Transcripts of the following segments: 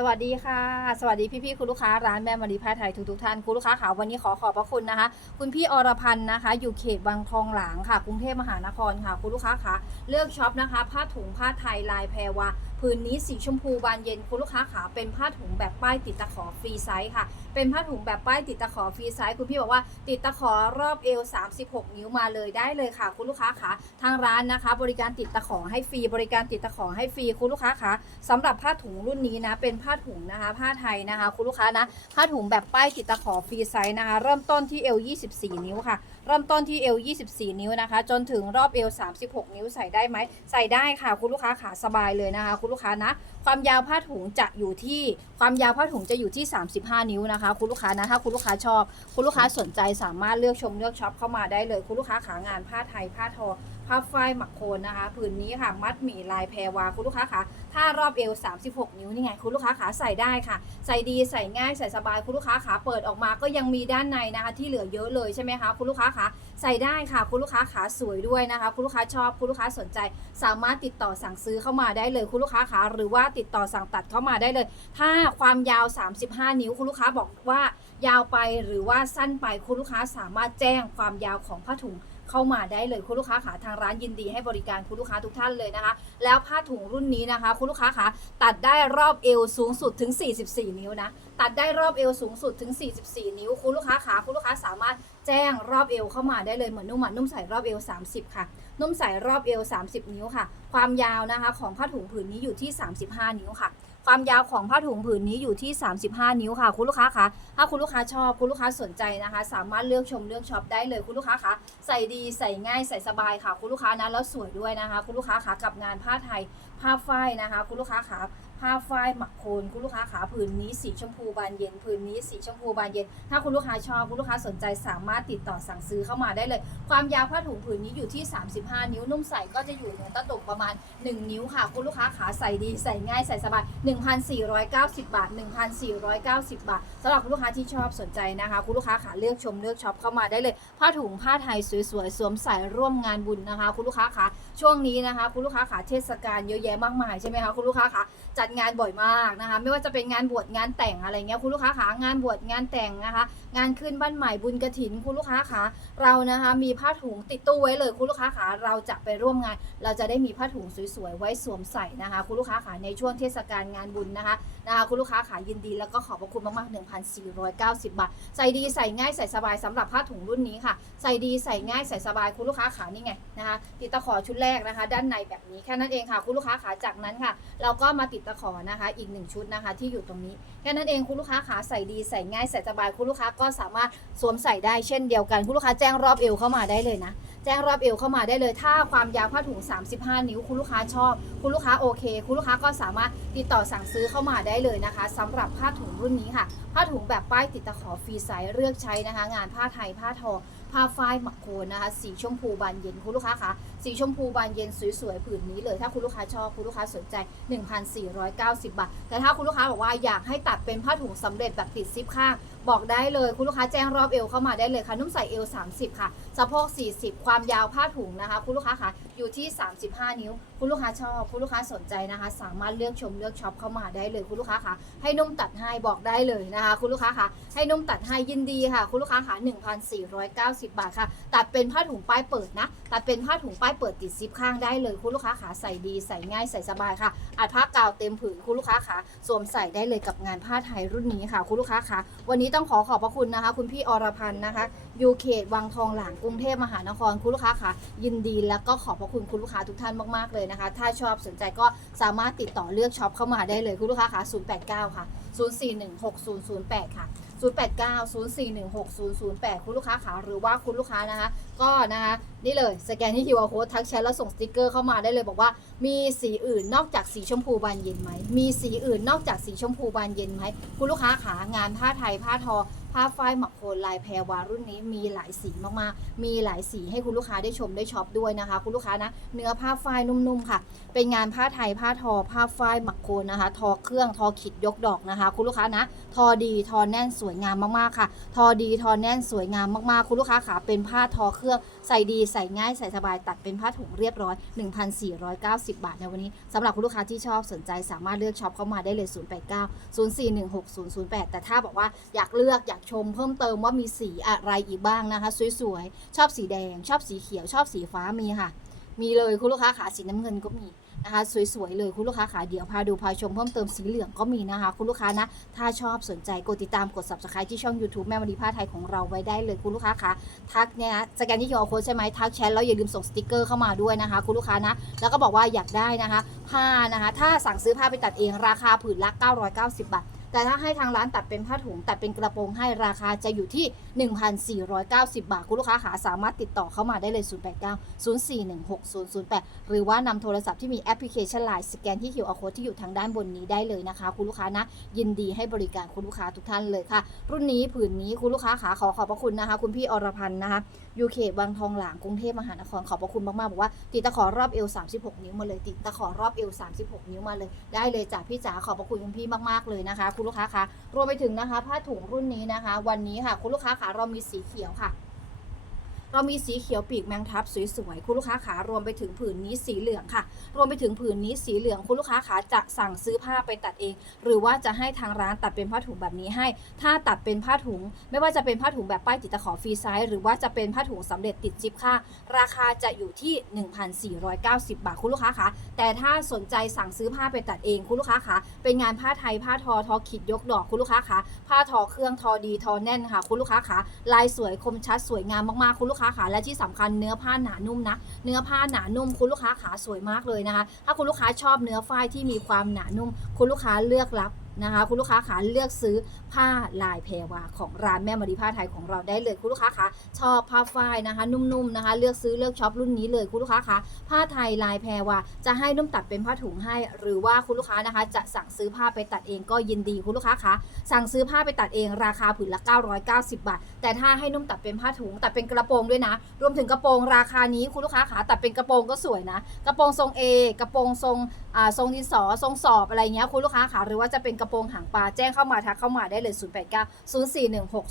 สวัสดีค่ะ สวัสดีพี่ๆคุณลูกค้าร้านแม่มารีผ้าไทยทุกๆท่านคุณลูกค้าขาวันนี้ขอขอบพระคุณนะคะ คุณพี่อรพันธ์นะคะ อยู่เขตบางทองหลางค่ะกรุงเทพมหานครค่ะคุณลูกค้าค่ะเลือกช็อปนะคะ ผ้าถุงผ้าไทยลายแพรวา ผืนนี้สีชมพูบานเย็นคุณลูกค้าขาเป็นผ้าถุงแบบป้ายติดตะขอฟรีไซส์ค่ะ เป็นผ้าถุงแบบป้ายติดตะขอฟรีไซส์คุณพี่บอกว่าติดตะขอรอบเอว 36 นิ้วมาเลยได้เลยค่ะ คุณลูกค้าขาทางร้านนะคะ บริการติดตะขอให้ฟรีบริการติดตะขอให้ฟรีคุณลูกค้าขาสำหรับผ้าถุงรุ่นนี้นะเป็นผ้าถุงนะคะ ผ้าไทยนะคะ คุณลูกค้านะผ้าถุงแบบป้ายติดตะขอฟรีไซส์นะคะ เริ่มต้นที่เอว 24 นิ้วค่ะ เริ่มต้นที่เอว 24 นิ้วนะคะ จนถึงรอบเอว 36 นิ้วใส่ได้ไหม ใส่ได้ค่ะ คุณลูกค้าขาสบายเลยนะคะ คุณลูกค้านะ ความยาวผ้าถุงจะอยู่ที่ ความยาวผ้าถุงจะอยู่ที่ 35 นิ้วนะคะ คุณลูกค้านะ ถ้าคุณลูกค้าชอบ คุณลูกค้าสนใจสามารถเลือกชมเลือกช็อปเข้ามาได้เลย คุณลูกค้าขางานผ้าไทยผ้าทอ ผ้าฝ้ายหมักโคนนะคะผืนนี้ค่ะ มัดหมี่ลายแพรวาคุณลูกค้าขาถ้ารอบเอว 36 นิ้วนี่ไง คุณลูกค้าขาใส่ได้ค่ะ ใส่ดีใส่ง่ายใส่สบายคุณลูกค้าขาเปิดออกมาก็ยังมีด้านในนะคะ ที่เหลือเยอะเลยใช่ไหมคะคุณลูกค้าขาใส่ได้ค่ะ คุณลูกค้าขาสวยด้วยนะคะ คุณลูกค้าชอบคุณลูกค้าสนใจ สามารถติดต่อสั่งซื้อเข้ามาได้เลย คุณลูกค้าขาหรือว่าติดต่อสั่งตัดเข้ามาได้เลย ถ้าความยาว 35 นิ้ว คุณลูกค้าบอกว่ายาวไปหรือว่าสั้นไปคุณลูกค้าสามารถแจ้งความยาวของผ้าถุง เข้ามาได้เลยคุณลูกค้าขาทางร้านยินดีให้บริการคุณลูกค้าทุกท่านเลยนะคะ แล้วผ้าถุงรุ่นนี้นะคะ คุณลูกค้าขาตัดได้รอบเอวสูงสุดถึง 44 นิ้วนะตัดได้รอบเอวสูงสุดถึง 44 นิ้ว คุณลูกค้าขาคุณลูกค้าสามารถแจ้งรอบเอวเข้ามาได้เลยเหมือนนุ่มอะนุ่มใส่รอบเอว 30 ค่ะ นุ่มใส่รอบเอว 30 นิ้วค่ะ ความยาวนะคะ ของผ้าถุงผืนนี้อยู่ที่ 35 นิ้วค่ะ ความยาวของผ้าถุงผืนนี้อยู่ที่ 35 นิ้วค่ะ คุณลูกค้าคะถ้าคุณลูกค้าชอบคุณลูกค้าสนใจนะคะ สามารถเลือกชมเลือกช็อปได้เลยคุณลูกค้าคะใส่ดีใส่ง่ายใส่สบายค่ะ คุณลูกค้านะแล้วสวยด้วยนะคะ คุณลูกค้าคะกับงานผ้าไทยผ้าฝ้ายนะคะ คุณลูกค้าคะ ผ้าฝ้ายหมักโคนคุณลูกค้าขาผืนนี้สีชมพูบานเย็นผืนนี้สีชมพูบานเย็น ถ้าคุณลูกค้าชอบคุณลูกค้าสนใจสามารถติดต่อสั่งซื้อเข้ามาได้เลย ความยาวผ้าถุงผืนนี้อยู่ที่ 35 นิ้วนุ่มใส่ก็จะอยู่เหนือตะตุกประมาณ 1 นิ้วค่ะ คุณลูกค้าขาใส่ดีใส่ง่ายใส่สบาย1,490 บาท 1,490 บาทสำหรับคุณลูกค้าที่ชอบสนใจนะคะ คุณลูกค้าขาเลือกชมเลือกช็อปเข้ามาได้เลย ผ้าถุงผ้าไทยสวยๆสวมใส่ร่วมงานบุญนะคะ คุณลูกค้าขาช่วงนี้นะคะ คุณลูกค้าขาเทศกาลเยอะแยะมากมายใช่ไหมคะคุณลูกค้าขา จัดงานบ่อยมากนะคะ ไม่ว่าจะเป็นงานบวชงานแต่งอะไรเงี้ยคุณลูกค้าขางานบวชงานแต่งนะคะ งานขึ้นบ้านใหม่บุญกระถินคุณลูกค้าขาเรานะคะมีผ้าถุงติดตู้ไว้เลยคุณลูกค้าขาเราจะไปร่วมงาน เราจะได้มีผ้าถุงสวยๆไว้สวมใส่นะคะ คุณลูกค้าขาในช่วงเทศกาลงานบุญนะคะนะคะคุณลูกค้าขายินดีแล้วก็ขอบพระคุณมากๆ1,490 บาท ใส่ดีใส่ง่ายใส่สบายสำหรับผ้าถุงรุ่นนี้ค่ะ ใส่ดีใส่ง่ายใส่สบายคุณลูกค้าขานี่ไงนะคะติดตะขอชุดแรกนะคะ ด้านในแบบนี้แค่นั้นเองค่ะ คุณลูกค้าขาจากนั้นค่ะ เราก็มาติดตะขอนะคะ อีกหนึ่งชุดนะคะที่อยู่ตรงนี้แค่นั้นเองคุณลูกค้าขาใส่ดีใส่ง่ายใส่สบายคุณลูกค้าก็สามารถสวมใส่ได้เช่นเดียวกัน คุณลูกค้าแจ้งรอบเอวเข้ามาได้เลยนะ แจ้งรอบเอวเข้ามาได้เลย ถ้าความยาวผ้าถุง 35 นิ้ว คุณลูกค้าชอบ คุณลูกค้าโอเค คุณลูกค้าก็สามารถติดต่อสั่งซื้อเข้ามาได้เลยนะคะสำหรับผ้าถุงรุ่นนี้ค่ะ ผ้าถุงแบบป้ายติดตะขอฟรีไซส์เลือกใช้นะคะ งานผ้าไทยผ้าทอผ้าฝ้ายหมักโคนนะคะสีชมพูบานเย็นคุณลูกค้าคะสีชมพูบานเย็นสวยๆผืนนี้เลย ถ้าคุณลูกค้าชอบคุณลูกค้าสนใจ 1,490 บาท แต่ถ้าคุณลูกค้าบอกว่าอยากให้ตัดเป็นผ้าถุงสำเร็จแบบติดซิปข้าง บอกได้เลยคุณลูกค้าแจ้งรอบเอวเข้ามาได้เลยค่ะ นุ่มใส่เอว 30 ค่ะสะโพก 40 ความยาวผ้าถุงนะคะ คุณลูกค้าคะอยู่ที่ 35 นิ้ว คุณลูกค้าชอบคุณลูกค้าสนใจนะคะ สามารถเลือกชมเลือกช็อปเข้ามาได้เลย คุณลูกค้าคะให้นุ่มตัดให้บอกได้เลยนะคะ คุณลูกค้าคะให้นุ่มตัดให้ยินดีค่ะ คุณลูกค้าคะ1,490 บาทค่ะ ตัดเป็นผ้าถุงป้ายเปิดนะตัดเป็นผ้าถุงป้ายเปิดติดซิปข้างได้เลย คุณลูกค้าขาใส่ดีใส่ง่ายใส่สบายค่ะอัดผ้ากาวเต็มผืนคุณลูกค้าขาสวมใส่ได้เลยกับงานผ้าไทยรุ่นนี้ค่ะ คุณลูกค้าขาวันนี้ต้อง้องขอขอบพระคุณนะคะ คุณพี่อรพันธ์นะคะยูเขตวังทองหลางกรุงเทพมหานครคุณลูกค้าค่ะ ยินดีแล้วก็ขอบพระคุณคุณลูกค้าทุกท่านมากๆเลยนะคะ ถ้าชอบสนใจก็สามารถติดต่อเลือกช็อปเข้ามาได้เลยคุณลูกค้าค่ะ089 ค่ะ 0416008 ค่ะ 0890416008 คุณลูกค้าขาหรือว่าคุณลูกค้านะคะ ก็นะคะนี่เลยสแกนที่ QR code ทักแชทแล้วส่งสติกเกอร์เข้ามาได้เลยบอกว่ามีสีอื่นนอกจากสีชมพูบานเย็นไหมมีสีอื่นนอกจากสีชมพูบานเย็นไหมคุณลูกค้าขางานผ้าไทยผ้าทอ ผ้าฝ้ายหมักโคนลายแพรวารุ่นนี้มีหลายสีมากๆ มีหลายสีให้คุณลูกค้าได้ชมได้ช็อปด้วยนะคะ คุณลูกค้านะ เนื้อผ้าฝ้ายนุ่มๆค่ะ เป็นงานผ้าไทยผ้าทอ ผ้าฝ้ายหมักโคนนะคะ ทอเครื่องทอขิดยกดอกนะคะ คุณลูกค้านะ ทอดีทอแน่นสวยงามมากๆค่ะ ทอดีทอแน่นสวยงามมากๆ คุณลูกค้าขาเป็นผ้าทอเครื่องใส่ดีใส่ง่ายใส่สบายตัดเป็นผ้าถุงเรียบร้อย 1,490 บาทในวันนี้สำหรับคุณลูกค้าที่ชอบสนใจสามารถเลือกช็อปเข้ามาได้เลย 089 0416 008 แต่ถ้าบอกว่าอยากเลือกอยากชมเพิ่มเติมว่ามีสีอะไรอีกบ้างนะคะ สวยๆ ชอบสีแดง ชอบสีเขียว ชอบสีฟ้ามีค่ะ มีเลยคุณลูกค้าขาสีน้ำเงินก็มีนะคะสวยๆเลยคุณลูกค้าขาเดี๋ยวพาดูพาชมเพิ่มเติมสีเหลืองก็มีนะคะ คุณลูกค้านะ ถ้าชอบสนใจกดติดตามกด subscribe ที่ช่อง YouTube แม่มณีผ้าไทยของเราไว้ได้เลยคุณลูกค้าคะทักเนี่ยนะสแกนที่คิวอาโค้ดใช่ไหมทักแชทแล้วอย่าลืมส่งสติกเกอร์เข้ามาด้วยนะคะ คุณลูกค้านะ แล้วก็บอกว่าอยากได้นะคะ ผ้านะคะ ถ้าสั่งซื้อผ้าไปตัดเองราคาผืนละ990 บาท แต่ถ้าให้ทางร้านตัดเป็นผ้าถุงตัดเป็นกระโปรงให้ราคาจะอยู่ที่ 1,490 บาท คุณลูกค้าขาสามารถติดต่อเข้ามาได้เลย 089 0416 008 หรือว่านำโทรศัพท์ที่มีแอปพลิเคชัน Line สแกนที่ QR code ที่อยู่ทางด้านบนนี้ได้เลยนะคะ คุณลูกค้านะ ยินดีให้บริการคุณลูกค้าทุกท่านเลยค่ะ รุ่นนี้ผืนนี้คุณลูกค้าขาขอขอบพระคุณนะคะ คุณพี่อรพันธ์นะคะยูเคบางทองหลางกรุงเทพมหานครขอบพระคุณมากๆบอกว่าติดตะขอรอบเอว36 นิ้วมาเลยติดตะขอรอบเอว36 นิ้วมาเลยได้เลยจ้ะพี่จ๋าขอบพระคุณคุณพี่มากๆเลยนะคะคุณลูกค้าคะรวมไปถึงนะคะผ้าถุงรุ่นนี้นะคะ วันนี้ค่ะคุณลูกค้าคะเรามีสีเขียวค่ะ เรามีสีเขียวปีกแมงทับสวยๆ คุณลูกค้าขารวมไปถึงผืนนี้สีเหลืองค่ะ รวมไปถึงผืนนี้สีเหลืองคุณลูกค้าขาจะสั่งซื้อผ้าไปตัดเอง หรือว่าจะให้ทางร้านตัดเป็นผ้าถุงแบบนี้ให้ ถ้าตัดเป็นผ้าถุง ไม่ว่าจะเป็นผ้าถุงแบบป้ายติดตะขอฟรีไซส์หรือว่าจะเป็นผ้าถุงสำเร็จติดจิบค่ะ ราคาจะอยู่ที่ 1,490 บาทคุณลูกค้าคะแต่ถ้าสนใจสั่งซื้อผ้าไปตัดเองคุณลูกค้าคะเป็นงานผ้าไทยผ้าทอทอขีดยกดอกคุณลูกค้าคะผ้าทอเครื่องทอดีทอแน่นค่ะ คุณลูกค้าคะลายสวยคมชัดสวยงามมากๆคุณลูกค้าขาและที่สำคัญเนื้อผ้าหนานุ่มนะ เนื้อผ้าหนานุ่ม คุณลูกค้าขาสวยมากเลยนะคะ ถ้าคุณลูกค้าชอบเนื้อฝ้ายที่มีความหนานุ่ม คุณลูกค้าเลือกรับ นะคะ คุณลูกค้าขาเลือกซื้อผ้าลายแพรวาของร้านแม่มารีผ้าไทยของเราได้เลย คุณลูกค้าคะชอบผ้าฝ้ายนะคะ นุ่มๆนะคะ เลือกซื้อเลือกช็อปรุ่นนี้เลยคุณลูกค้าคะผ้าไทยลายแพรวาจะให้นุ่มตัดเป็นผ้าถุงให้ หรือว่าคุณลูกค้านะคะ จะสั่งซื้อผ้าไปตัดเองก็ยินดีคุณลูกค้าคะสั่งซื้อผ้าไปตัดเองราคาผืนละ 990 บาท แต่ถ้าให้นุ่มตัดเป็นผ้าถุงตัดเป็นกระโปรงด้วยนะ รวมถึงกระโปรงราคานี้คุณลูกค้าขาตัดเป็นกระโปรงก็สวยนะ กระโปรงทรง A กระโปรงทรงทรงดินสอทรงสอบอะไรเงี้ยคุณลูกค้าขาหรือว่าจะเป็นกระโปรงหางปลาแจ้งเข้ามาทักเข้ามาได้เลย 089 0416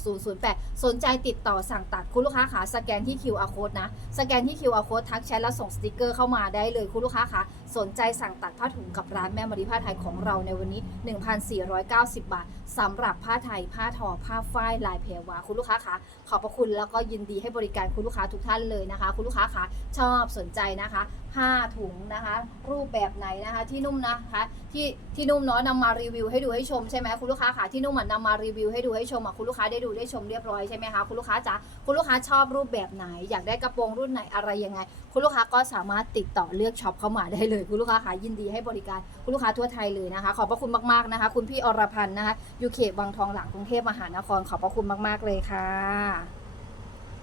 008 สนใจติดต่อสั่งตัดคุณลูกค้าขาสแกนที่ QR code นะ สแกนที่ QR code ทักแชทแล้วส่งสติกเกอร์เข้ามาได้เลยคุณลูกค้าขาสนใจสั่งตัดผ้าถุงกับร้านแม่มาริผ้าไทยของเราในวันนี้ 1,490 บาท สำหรับผ้าไทย ผ้าทอ ผ้าฝ้าย ลายเพรวา คุณลูกค้าขาขอบพระคุณแล้วก็ยินดีให้บริการคุณลูกค้าทุกท่านเลยนะคะ คุณลูกค้าขาชอบสนใจนะคะ ผ้าถุงนะคะ รูปแบบไหนนะคะ ที่นุ่มนะคะ ที่ที่นุ่มเนาะนำมารีวิวให้ดูให้ชมใช่ไหมคุณลูกค้าคะที่นุ่มอะนำมารีวิวให้ดูให้ชมอะคุณลูกค้าได้ดูได้ชมเรียบร้อยใช่ไหมคะ คุณลูกค้าจ๋าคุณลูกค้าชอบรูปแบบไหน อยากได้กระโปรงรุ่นไหนอะไรยังไง คุณลูกค้าก็สามารถติดต่อเลือกช็อปเข้ามาได้เลย คุณลูกค้าคะยินดีให้บริการคุณลูกค้าทั่วไทยเลยนะคะ ขอบพระคุณมากๆนะคะ คุณพี่อรพันธ์นะคะอยู่เขตบางทองหลังกรุงเทพมหานครขอบพระคุณมาก ๆ เลยค่ะ